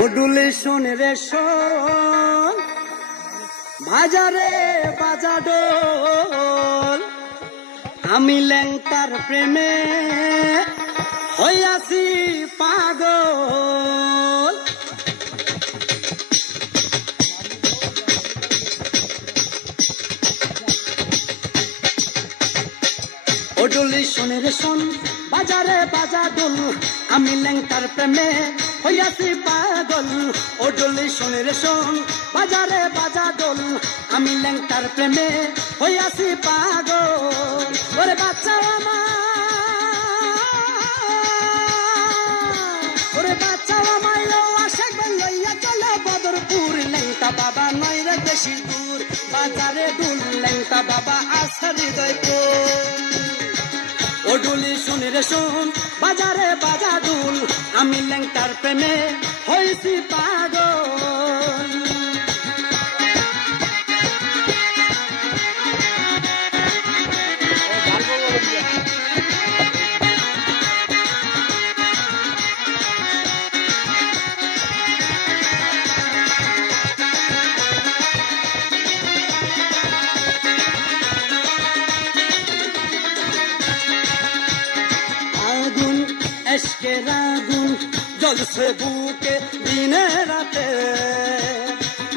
ও ডুলি শোন রে শোন, বাজারে বাজা ডোল, আমি ল্যাংটার প্রেমে হইয়াছি পাগল। ও ডুলি শোন রে শোন, বাজারে বাজা ডোল, আমি ল্যাংটার প্রেমে হইয়াছি পাগল। ও ডুলি শোন রে শোন, বাজারে বাজা ডোল, আমি ল্যাংটার প্রেমে হইয়াছি পাগল। ওরে বাচ্চা আমার, ওরে বাচ্চা আমায় আশা লইয়া চলে বদরপুর। ল্যাংটা বাবা নয় রে বেশি দূর, বাজারে ডুল ল্যাংটা বাবা আসা হৃদয়পুর। ও ডুলি শোন রে শোন, বাজারে বাজা ডুল, আমি ল্যাংটার প্রেমে হয়েছি পাগল। এশকের আগুন জ্বলছে বুকে দিনে রাতে,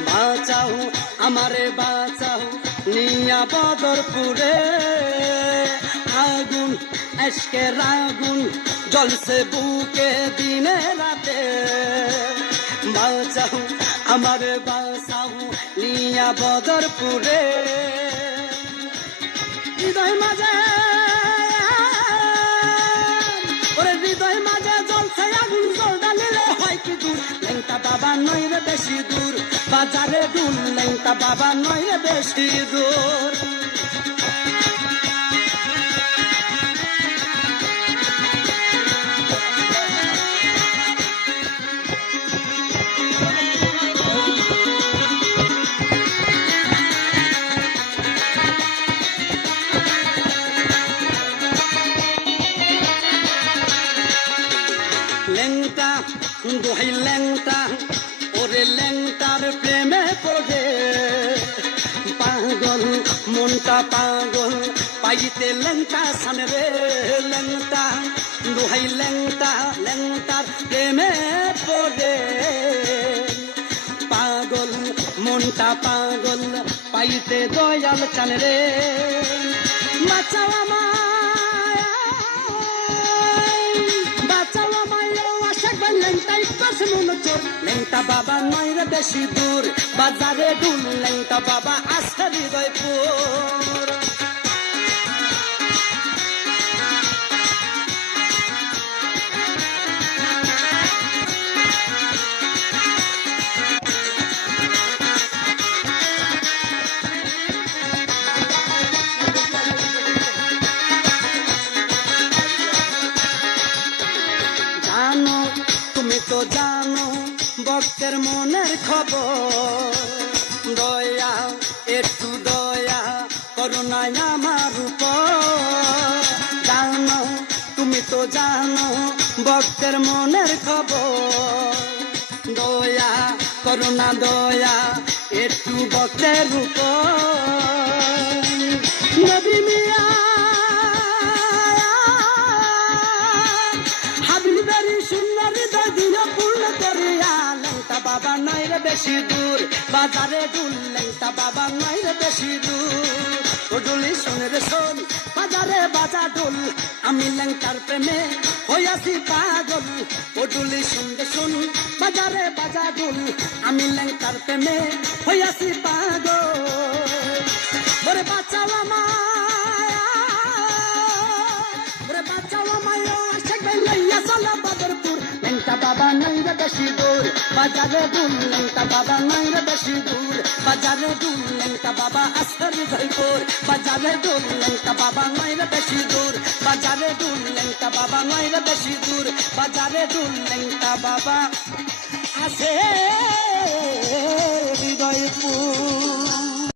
বাঁচাও আমারে বাঁচাও নিয়া বদরপুরে। আগুন এশকের আগুন জ্বলছে বুকে দিনে রাতে, বাঁচাও আমারে বাঁচাও নিয়া বদরপুরে। হৃদয় মাঝে হৃদয় মাঝে জ্বলছে আগুন, জল ডালিলে হয় কি দূর। ল্যাংটা বাবা নয় রে বেশি দূর, বাজারে ডুল ল্যাংটা বাবা নয় রে বেশি দূর। ল্যাংটা দোহাই ল্যাংটা, ওরে ল্যাংটার প্রেমে পড়ে পাগল, মনটা পাগল পাইতে ল্যাংটা সানে রে। ল্যাংটা দোহাই ল্যাংটা, ল্যাংটার প্রেমে পড়ে পাগল, মনটা পাগল পাইতে দয়াল চান রে। বাঁচাও আমায়, বাঁচাও আমায় ল্যাংটাই কাছে মনে চোর। ল্যাংটা বাবা নয় রে বেশি দূর, বাজারে ডুল ল্যাংটা বাবা আসে হৃদয়পুর। জানো তুমি তো জানো ভক্তের মনের খবর, দয়া একটু দয়া করুণায় আমার উপর। জানো তুমি তো জানো ভক্তের মনের খবর, দয়া করুণা দয়া একটু ভক্তের উপর। নবী মিয়া হাবিবের সুন্দর হৃদয় দিল পূর্ণ করিয়া। ল্যাংটা বাবা নয় রে বেশি দূর, বাজারে ডুল ল্যাংটা বাবা নয় রে বেশি দূর। ও ডুলি শোন রে শোন, বাজারে বাজা ডুল, আমি ল্যাংটার প্রেমে হইয়াছি পাগল। ও ডুলি শোন রে শোন, বাজারে বাজা ডুল, আমি ল্যাংটার প্রেমে হইয়াছি পাগল। ওরে বাঁচাও আমায়, ওরে বাঁচাও আমায় আশেক ভাই লইয়া চলা বদরপুর। ল্যাংটা বাবা নয় রে বেশি দূর, বাজারে ডুল ল্যাংটা বাবা নয় রে বেশি দূর। বাজারে ডুল ল্যাংটা বাবা আসে হৃদয়পুর, বাজারে ডুল ল্যাংটা বাবা নয় রে বেশি দূর, বাজারে ডুল ল্যাংটা বাবা নয় রে বেশি দূর। বাজারে ডুল ল্যাংটা বাবা আসে হৃদয়পুর।